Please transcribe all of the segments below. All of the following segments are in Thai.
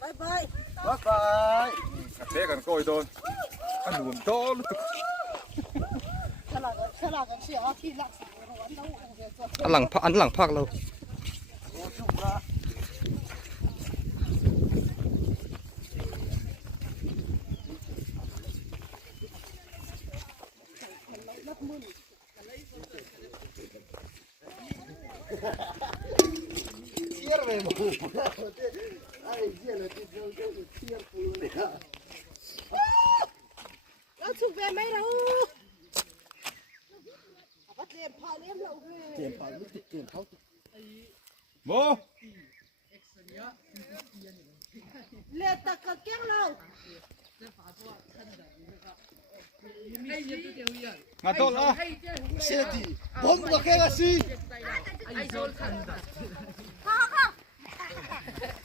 bye bye bye bye thế cần coi thôi ăn buồn to luôn anh lẳng phạc lâu nó chụp về mấy đâu bắt tiền phá liếm lâu tiền phá lúc tiền tháo bố lên tật cật kéo lâu ngã tốt đó xe thì bom được cái là gì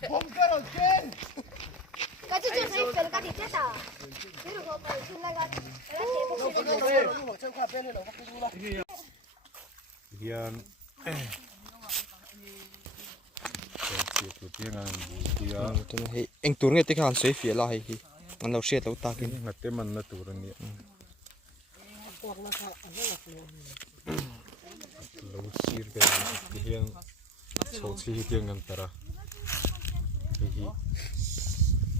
bom cái đầu tiên cái chuyện gì phải cái gì chết à? Ví dụ hôm nay xin lại cái hiền anh tuấn người tích hàng xoay phía lại thì anh lâu xịt lâu ta cái ngặt cái mình là tủ rồi nè lâu xịt cái hiền số xịt hiền ngắn tara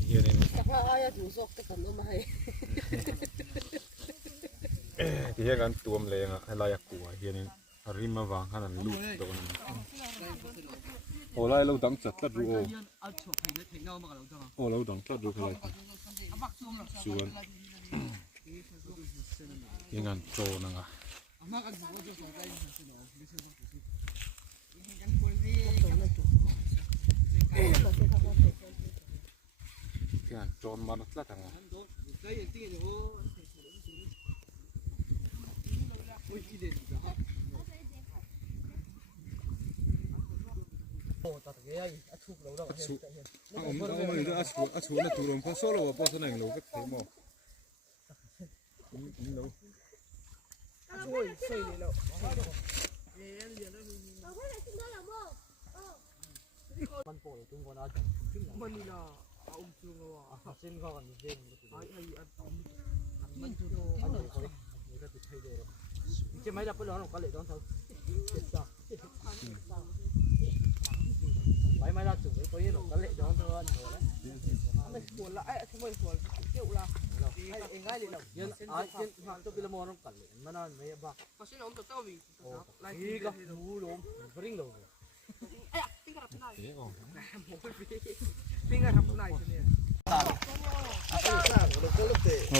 hiền này cái hiền ngắn tuom lên à lại cua hiền này rim mà vàng hắn lụt đâu nè ô lại lâu đắng chặt lát rồi ô lâu đắng chặt rồi lại suan hiền ngắn trâu nè cái tròn mà nó lát thằng chú là tụi nó có số là bao nhiêu này lâu cái thấy mò lâuมันโผล่ตรงก่อนอาจารย์มันนี่นะเอาตรงว่าเส้นก็กันเส้นมันจุดอันนี้ก็นี่ก็ติดไทยเดียวจะไม่ได้ไปร้อนก็เลยต้องทำเจ็บจ้ะไปไม่ได้จุดไปนี่หนูก็เลยต้องทำหัวแล้วไม่ปวดละไอ้ทำไมปวดเกี่ยวละไอ้เองง่ายเลยเรายันยันผ่านตัวพิลามอนต้องกันเลยมันนั่นไม่บ้าเขาใช้น้องตัวเต้าวีนี่ก็หูลมฟริ้งลง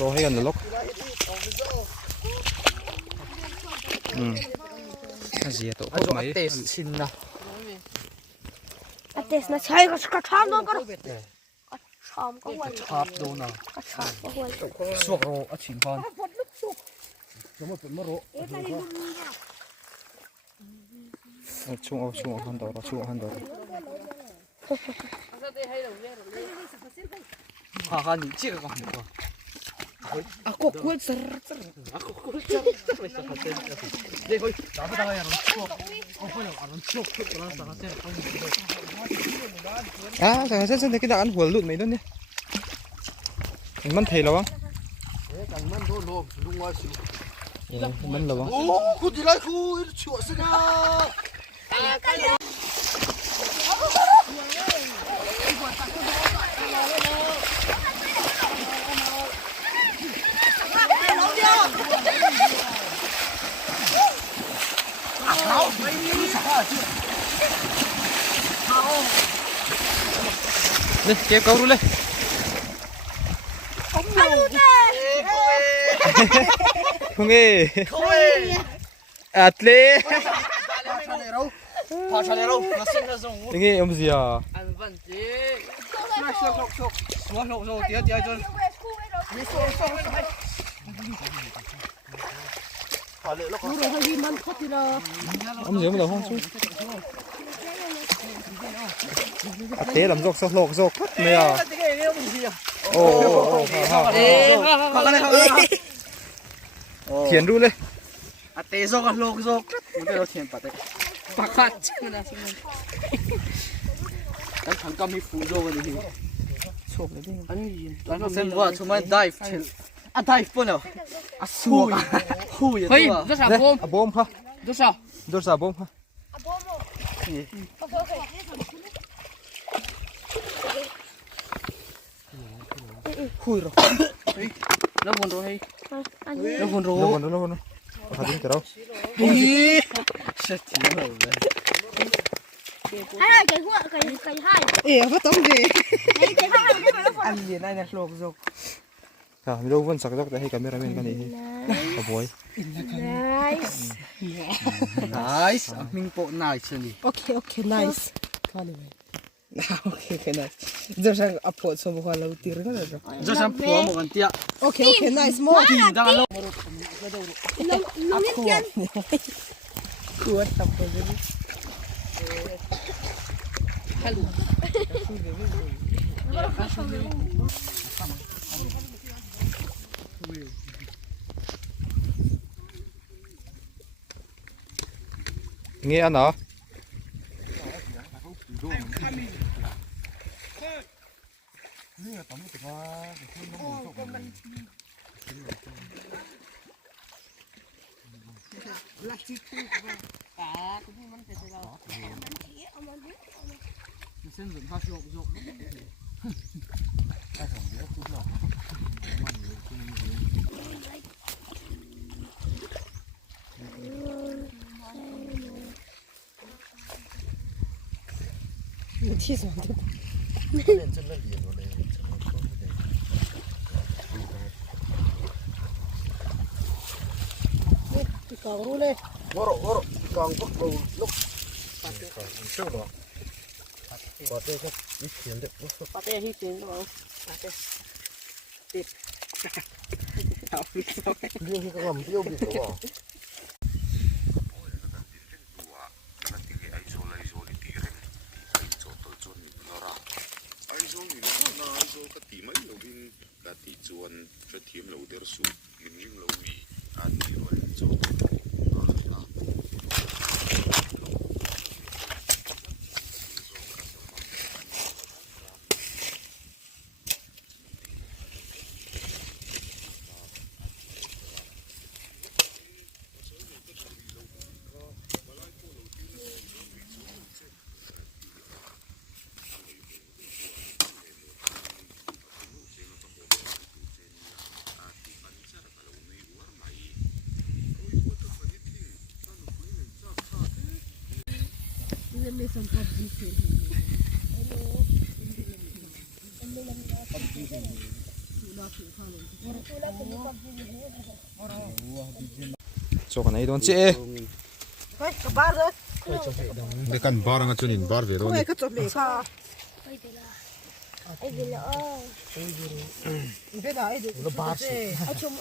รอให้กันล็อกเสียตัวไหมเตะชินนะเตสนะใช่ก็กระชากน้องก็ชามก็หัว ชาบโดนอ่ะ กระชากก็หัว สวกโรอชิมพอนจะมาเป็นมะโร ช่วงหันดอกช่วงหันดอกขาหนีเชี่ยกันดีกว่าaku kuat ser aku kuat ser deh koi tapi kalau yang cok apa yang orang cok kalau sangat ser sangat sen sen kita kan hual lut mấy đó nhé mình thấy là băngมันโดนลมลุงว่าสิ mình là băng โอ้คุณที่ไรคุณชั่วสินะđi kéo câu luôn lên không nghe atle nghe ông gì à ông gì mà đâu không xuống thế làm dọc dọc dọc cắt này à thiền đu lên tê dọc à lộc dọc mình phải thiền phải đấy bạc hạt chứ mà กันถังก็มีฟูโดกันดิ โชคเลยดิ อันนี้ตอนเซนว่าทำไมได้เชลอ่ะได้ปุ่นเหรออ่ะสู้ฮู้อย่าตัวเฮ้ยดูสาบม อะบอมค่ะ ดูสา ดูซาบอมค่ะ Abomo. Okay. คุยหรอ แล้วคนรู้ให้ Ani. แล้วคนรู้ แล้ววันนั้นขัดดิ้งเรา ฮีเสียทีเลย Hai cái gua cái hai. เอ๋ก็ต้องดี Cái hai cái mà nó อันเดียนไอ้เนี่ยโลกโลก ค่ะไม่รู้วันสักดอกแต่ให้กับเมราเมนกันนี่ขบวย nice. nice มิงโปนายชนี่ โอเคโอเค nice ข้อนี้ไหมโอเคโอเค nice จะฉันอัพโหลดสมบูรณ์เราตีรึเปล่า จะฉันผัวหมกันเตี้ย โอเคโอเค nice มาก ตีดังแล้ว Long nhân. ขวดทำไปเลย เงี้ยเนาะ เส้นสุดท้ายโยกโยก ที่สองที่กองรู้เลยกองพวกเราลูกปาเต้เชื่อหรอปาเต้ก็วิเชียนเด็กปาเต้ที่เชียนเราปาเต้ติดเอาฟิกซ์เรื่องที่กำลังเบี้ยวบิดหรอโชคกันไหนโดนเจ๊ เฮ้ยกลับบ้านเลย เด็กกันบาร์งจุนินบาร์เวโร เฮ้ยก็จบเลยค่ะ Ai về là. ไม่ได้เดี๋ยวบ้าน Ai chung.